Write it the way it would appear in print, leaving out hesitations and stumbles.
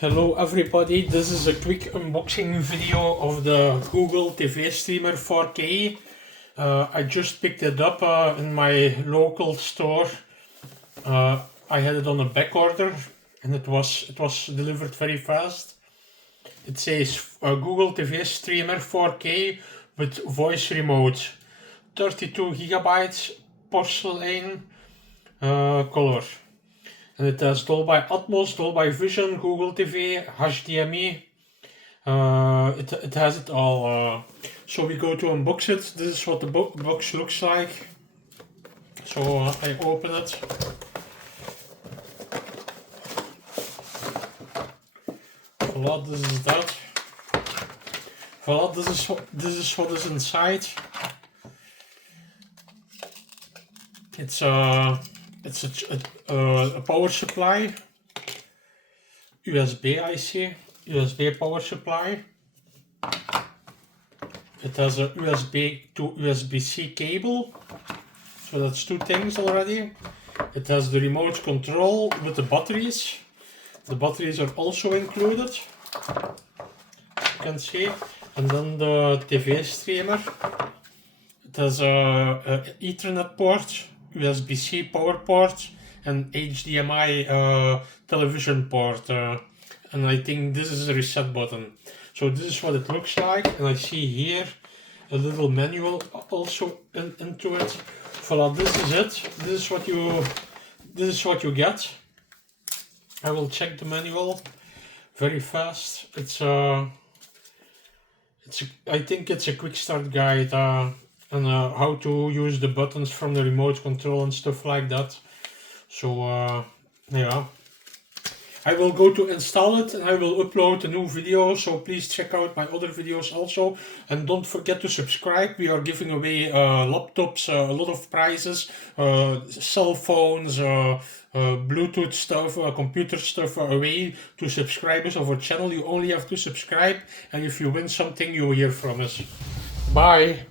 Hello everybody, this is a quick unboxing video of the Google TV Streamer 4K. I just picked it up in my local store. I had it on a back order and it was delivered very fast. It says Google TV Streamer 4K with voice remote, 32 gigabytes, porcelain color. And it has Dolby Atmos, Dolby Vision, Google TV, HDMI. It has it all. So we go to unbox it. This is what the box looks like. So I open it. Voila, this is that. Voila, this is what is inside. It's a power supply, USB I see, USB power supply. It has a USB to USB-C cable, so that's two things already. It has the remote control with the batteries. The batteries are also included, you can see. And then the TV streamer. It has a Ethernet port, USB-C power port, and HDMI television port, and I think this is a reset button. So this is what it looks like, and I see here a little manual also into it. Voila, this is it. This is what you get. I will check the manual very fast. I think it's a quick start guide and how to use the buttons from the remote control and stuff like that. So yeah, I will go to install it and I will upload a new video, so please check out my other videos also, and don't forget to subscribe. We are giving away laptops, a lot of prizes, cell phones, Bluetooth stuff, computer stuff away to subscribers of our channel. You only have to subscribe, and if you win something you will hear from us. Bye.